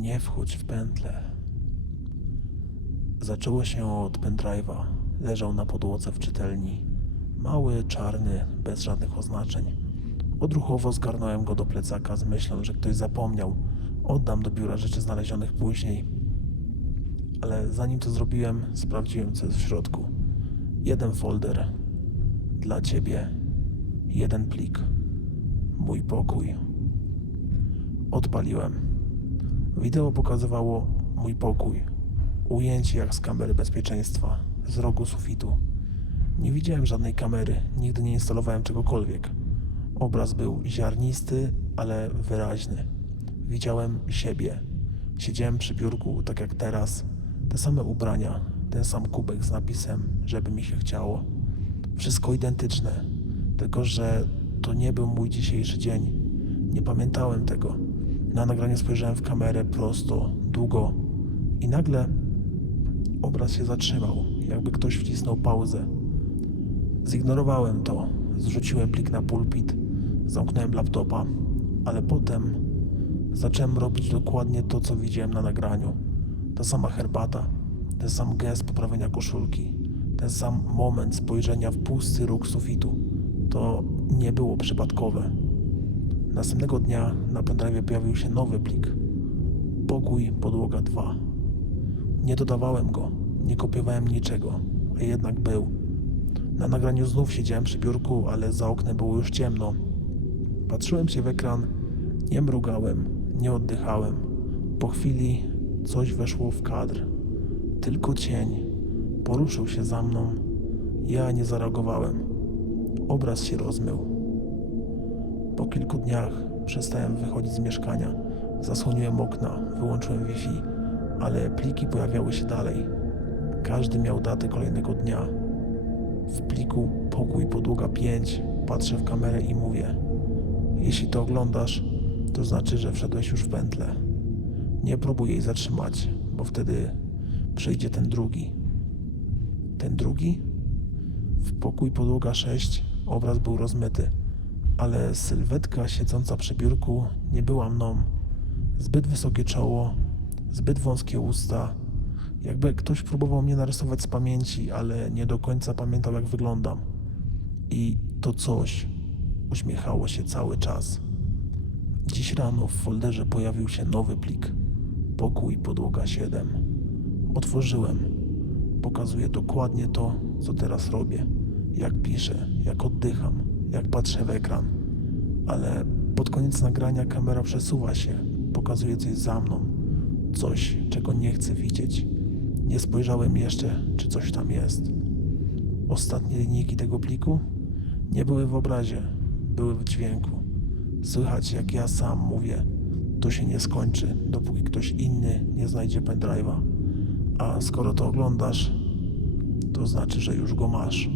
Nie wchodź w pętlę. Zaczęło się od pendrive'a. Leżał na podłodze w czytelni. Mały, czarny, bez żadnych oznaczeń. Odruchowo zgarnąłem go do plecaka z myślą, że ktoś zapomniał. Oddam do biura rzeczy znalezionych później. Ale zanim to zrobiłem, sprawdziłem, co jest w środku. Jeden folder dla ciebie. Jeden plik. Mój pokój. Odpaliłem. Wideo pokazywało mój pokój. Ujęcie jak z kamery bezpieczeństwa, z rogu sufitu. Nie widziałem żadnej kamery, nigdy nie instalowałem czegokolwiek. Obraz był ziarnisty, ale wyraźny. Widziałem siebie. Siedziałem przy biurku, tak jak teraz. Te same ubrania, ten sam kubek z napisem, żeby mi się chciało. Wszystko identyczne, tylko że to nie był mój dzisiejszy dzień. Nie pamiętałem tego. Na nagraniu spojrzałem w kamerę prosto, długo i nagle obraz się zatrzymał, jakby ktoś wcisnął pauzę. Zignorowałem to, zrzuciłem plik na pulpit, zamknąłem laptopa, ale potem zacząłem robić dokładnie to, co widziałem na nagraniu. Ta sama herbata, ten sam gest poprawienia koszulki, ten sam moment spojrzenia w pusty róg sufitu. To nie było przypadkowe. Następnego dnia na pendrive pojawił się nowy plik. Pokój podłoga 2. Nie dodawałem go, nie kopiowałem niczego, a jednak był. Na nagraniu znów siedziałem przy biurku, ale za oknem było już ciemno. Patrzyłem się w ekran, nie mrugałem, nie oddychałem. Po chwili coś weszło w kadr. Tylko cień. Poruszył się za mną. Ja nie zareagowałem. Obraz się rozmył. Po kilku dniach przestałem wychodzić z mieszkania. Zasłoniłem okna, wyłączyłem Wi-Fi, ale pliki pojawiały się dalej. Każdy miał datę kolejnego dnia. W pliku pokój podłoga 5 patrzę w kamerę i mówię: Jeśli to oglądasz, to znaczy, że wszedłeś już w pętlę. Nie próbuj jej zatrzymać, bo wtedy przyjdzie ten drugi. Ten drugi? W pokój podłoga 6 obraz był rozmyty, ale sylwetka siedząca przy biurku nie była mną. Zbyt wysokie czoło, zbyt wąskie usta. Jakby ktoś próbował mnie narysować z pamięci, ale nie do końca pamiętał, jak wyglądam. I to coś uśmiechało się cały czas. Dziś rano w folderze pojawił się nowy plik. Pokój podłoga 7. Otworzyłem. Pokazuje dokładnie to, co teraz robię. Jak piszę, jak oddycham, jak patrzę w ekran. Ale pod koniec nagrania kamera przesuwa się. Pokazuje coś za mną. Coś, czego nie chcę widzieć. Nie spojrzałem jeszcze, czy coś tam jest. Ostatnie linijki tego pliku nie były w obrazie, były w dźwięku. Słychać, jak ja sam mówię, to się nie skończy, dopóki ktoś inny nie znajdzie pendrive'a. A skoro to oglądasz, to znaczy, że już go masz.